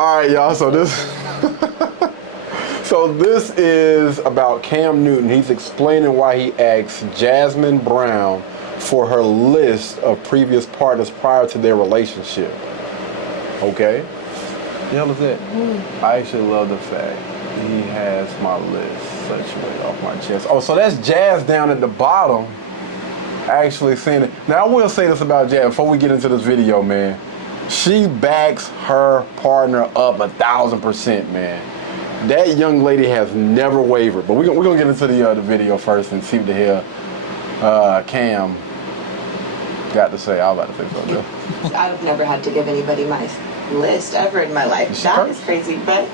All right, y'all. So this, so this is about Cam Newton. He's explaining why he asked Jasmin Brown for her list of previous partners prior to their relationship. Okay. The hell is that? I actually love the fact he has my list such way off my chest. Oh, so that's Jazz down at the bottom. Actually saying it. Now I will say this about Jazz before we get into this video, man. She backs her partner up 1,000%, man. That young lady has never wavered. But we're gonna get into the video first and see what the hell Cam got to say. I was about to say something. I've never had to give anybody my list ever in my life. That is crazy, but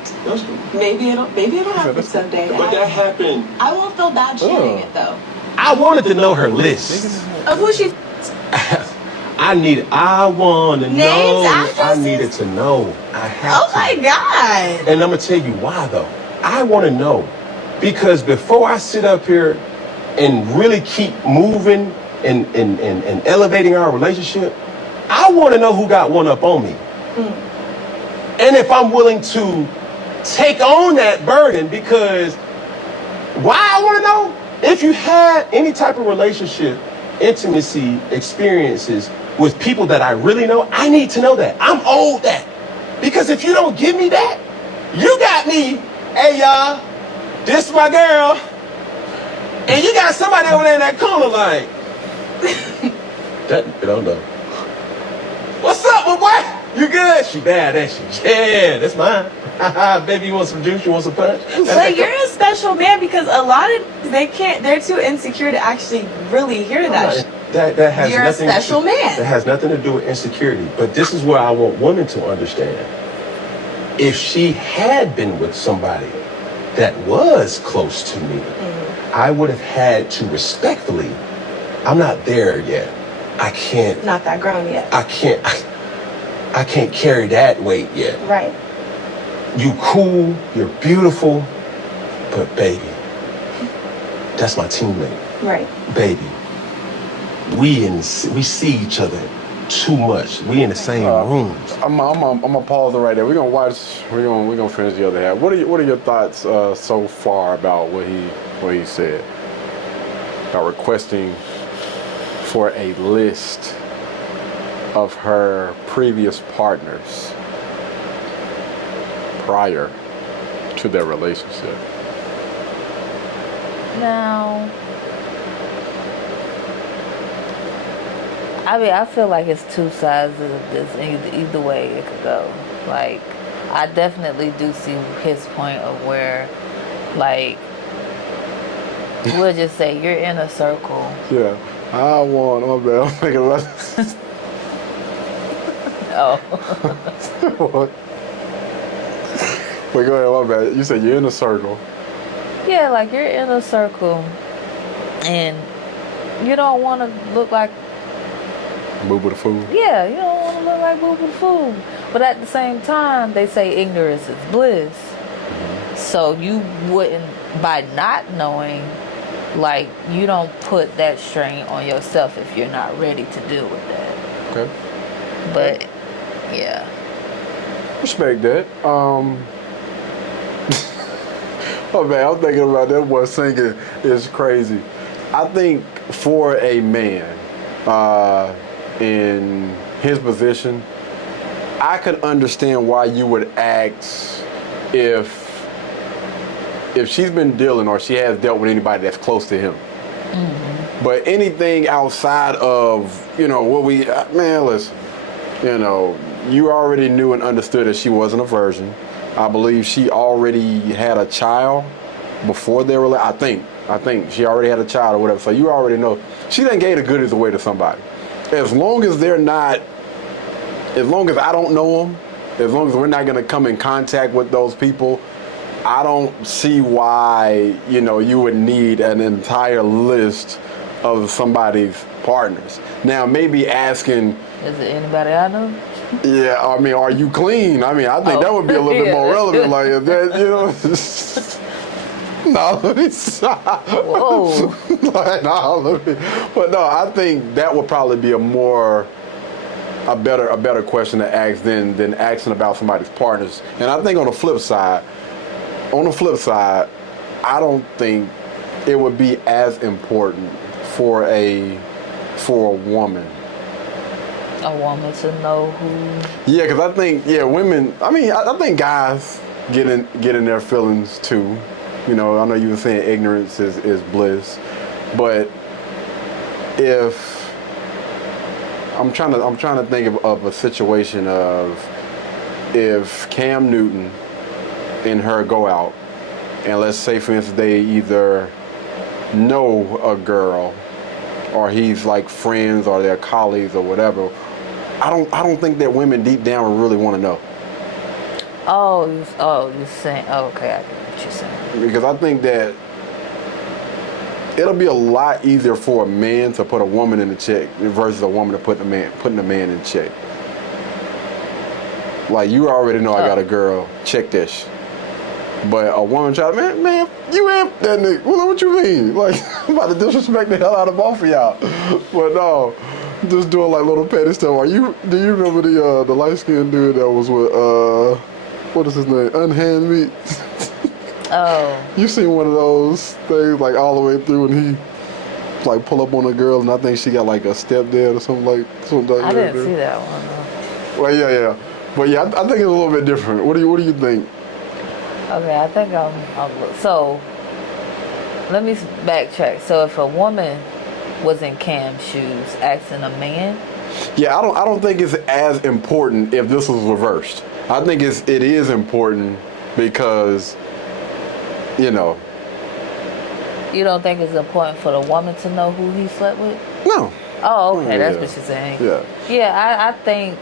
maybe it'll happen someday. But that happened. I won't feel bad sharing it though. I wanted to know her list. Of who she. I want to Names, know. actresses? I needed to know. I have Oh my God. And I'm gonna tell you why though. I want to know because before I sit up here and really keep moving and elevating our relationship, I want to know who got one up on me. And if I'm willing to take on that burden, because why I want to know? If you had any type of relationship, intimacy, experiences with people that I really know, I need to know that. I'm owed that. Because if you don't give me that, you got me, hey y'all, this my girl, and you got somebody over there in that corner like, that, I don't know. What's up, my boy? You good? She bad, ain't she? Yeah, that's mine. Baby, you want some juice? You want some punch? But you're a special man because a lot of they're too insecure to actually really hear that. That has you're nothing a special man. That has nothing to do with insecurity. But this is where I want women to understand. If she had been with somebody that was close to me, I would have had to respectfully, I'm not there yet. I can't. Not that grown yet. I can't carry that weight yet. Right. You cool, you're beautiful, but baby, that's my teammate. Right. Baby, we see each other too much. We in the same rooms. I'm gonna pause it right there. We're gonna finish the other half. What are your thoughts so far about what he said about requesting for a list of her previous partners prior to their relationship? Now, I mean, I feel like it's two sides of this. Either way it could go. Like, I definitely do see his point of where, like, we'll just say you're in a circle. Yeah. I want, my bad, I'm thinking about this. Oh. What? Wait, go ahead, my bad. You said you're in a circle. Yeah, like you're in a circle and you don't want to look like Boo Boo the Fool. Yeah, you don't want to look like Boo Boo the Fool. But at the same time, they say ignorance is bliss. So you wouldn't, by not knowing, like, you don't put that strain on yourself if you're not ready to deal with that. Okay. But, yeah. Respect that. Oh man, I'm thinking about that boy singing is crazy. I think for a man in his position, I could understand why you would ask if she's been dealing or she has dealt with anybody that's close to him. Mm-hmm. But anything outside of, what man, listen, you already knew and understood that she wasn't a virgin. I believe she already had a child before their relationship. I think she already had a child or whatever. So you already know she done gave the goodies away to somebody. As long as I don't know them, as long as we're not gonna come in contact with those people, I don't see why, you would need an entire list of somebody's partners. Now, maybe asking, is it anybody I know? Yeah, I mean, are you clean? I mean, I think that would be a little bit more relevant. Like, is that, no, let me stop. Whoa. But no, I think that would probably be a more a better question to ask than asking about somebody's partners. And I think on the flip side, I don't think it would be as important for a woman. A woman to know who. Yeah, because I think women. I mean, I think guys get in their feelings too. You know, I know you were saying ignorance is bliss, but if I'm trying to think of a situation of if Cam Newton and her go out, and let's say for instance they either know a girl or he's like friends or they're colleagues or whatever. I don't think that women deep down would really want to know. You're saying, okay, I get what you're saying. Because I think that it'll be a lot easier for a man to put a woman in the check versus a woman to putting a man in check. Like, you already know I got a girl, check this. But a woman try to, man, you ain't that nigga. What you mean? Like, I'm about to disrespect the hell out of both of y'all. But no, just doing like little petty stuff. Do you remember the light skinned dude that was with what is his name? Unhand Meat. Oh. You seen one of those things like all the way through, and he like pull up on a girl, and I think she got like a stepdad or something like that. I didn't see that one though. Well, yeah, but yeah, I think it's a little bit different. What do you think? Okay, I think so let me backtrack. So if a woman was in Cam's shoes asking a man, yeah, I don't think it's as important if this was reversed. I think it is important because, you know. You don't think it's important for the woman to know who he slept with? No. Oh, okay, Yeah. that's what you're saying. Yeah. Yeah, I think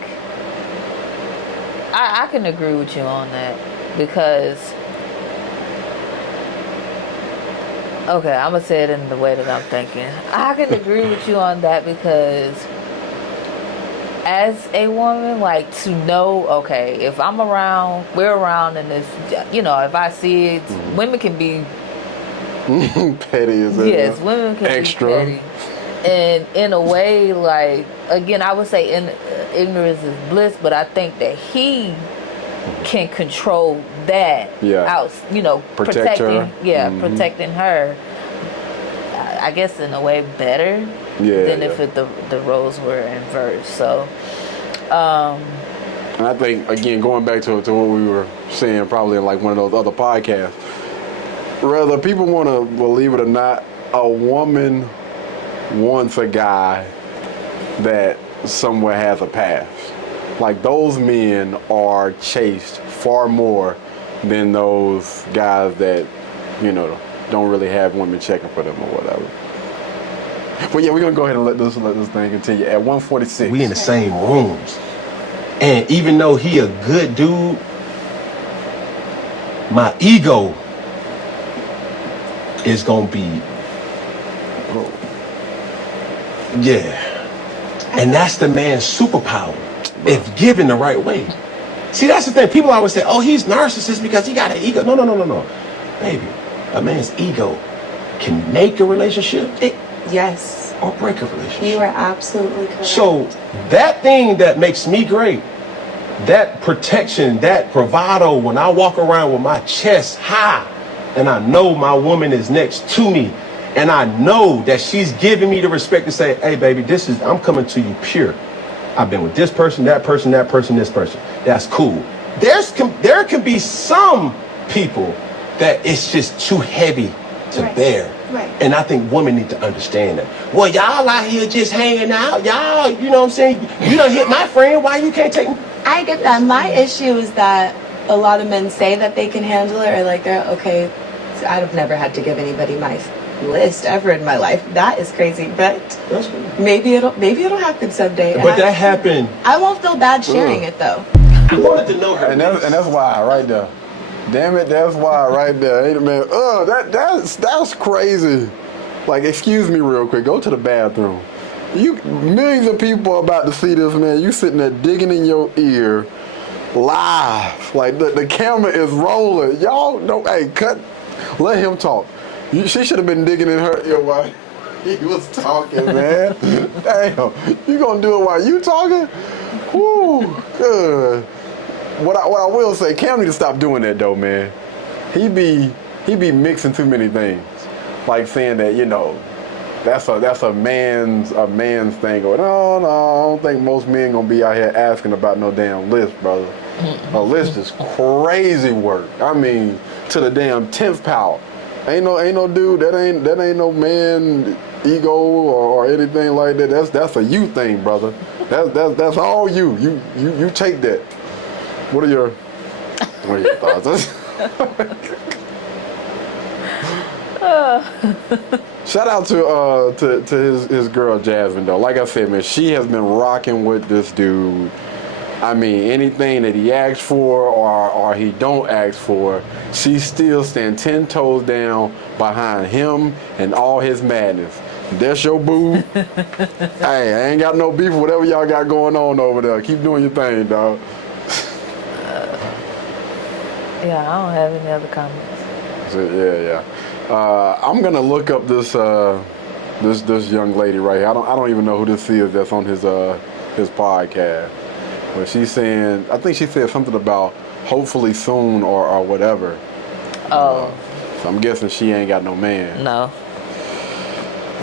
I can agree with you on that because, okay, I'm going to say it in the way that I'm thinking. I can agree with you on that because as a woman, like, to know, okay, if I'm around, we're around, and if, you know, if I see it, women can be petty as hell. Yes, women can extra. be petty. And in a way, like, again, I would say ignorance is bliss, but I think that he can control that out, you know, protecting her. I guess in a way better than if the roles were inverse. So, and I think, again, going back to what we were saying probably in like one of those other podcasts, whether people want to believe it or not, a woman wants a guy that somewhere has a past. Like, those men are chased far more than those guys that, you know, don't really have women checking for them or whatever. But yeah, we're gonna go ahead and let this thing continue. At 146. We in the same rooms. And even though he a good dude, my ego is gonna be, yeah. And that's the man's superpower, if given the right way. See, that's the thing. People always say, oh, he's narcissist because he got an ego. No. Baby, a man's ego can make a relationship. Yes. Or break a relationship. You are absolutely correct. So that thing that makes me great, that protection, that bravado, when I walk around with my chest high and I know my woman is next to me and I know that she's giving me the respect to say, hey, baby, I'm coming to you pure. I've been with this person, this person. That's cool. There can be some people that it's just too heavy to bear. Right. And I think women need to understand that. Well, y'all out here just hanging out. Y'all, you know what I'm saying? You done hit my friend. Why you can't take me? I get that. My issue is that a lot of men say that they can handle it, or like they're okay. So I've never had to give anybody my list ever in my life. That is crazy, but That's cool. maybe it'll happen someday. But that happened. I won't feel bad sharing it though. I wanted to know her. And that's why right there. Damn it, that's why right there. Ain't it, man? That's crazy. Like, excuse me real quick. Go to the bathroom. Millions of people are about to see this, man. You sitting there digging in your ear live. Like, the camera is rolling. Y'all don't, hey, cut. Let him talk. She should have been digging in her ear while he was talking, man. Damn. You gonna do it while you talking? Whew, good. What I will say, Cam need to stop doing that though, man. He be mixing too many things, like saying that that's a man's thing. Or no, I don't think most men gonna be out here asking about no damn list, brother. A list is crazy work. I mean, to the damn 10th power. Ain't no dude that ain't no man ego or anything like that. That's a you thing, brother. That's all you. You take that. What are your thoughts? Shout out to his girl Jasmin though. Like I said, man, she has been rocking with this dude. I mean, anything that he asks for or he don't ask for, she still stand 10 toes down behind him and all his madness. That's your boo. Hey, I ain't got no beef with whatever y'all got going on over there. Keep doing your thing, dog. Yeah, I don't have any other comments. So, yeah. I'm gonna look up this young lady right here. I don't even know who this is that's on his podcast. But she's saying, I think she said something about hopefully soon or whatever. Oh. So I'm guessing she ain't got no man. No.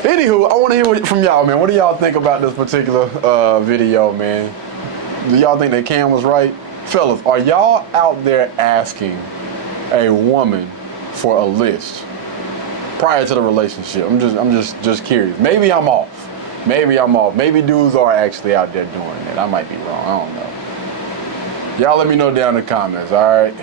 Anywho, I want to hear from y'all, man. What do y'all think about this particular video, man? Do y'all think that Cam was right? Fellas, are y'all out there asking a woman for a list prior to the relationship? I'm just curious. Maybe I'm off. Maybe dudes are actually out there doing it. I might be wrong. I don't know. Y'all let me know down in the comments, all right?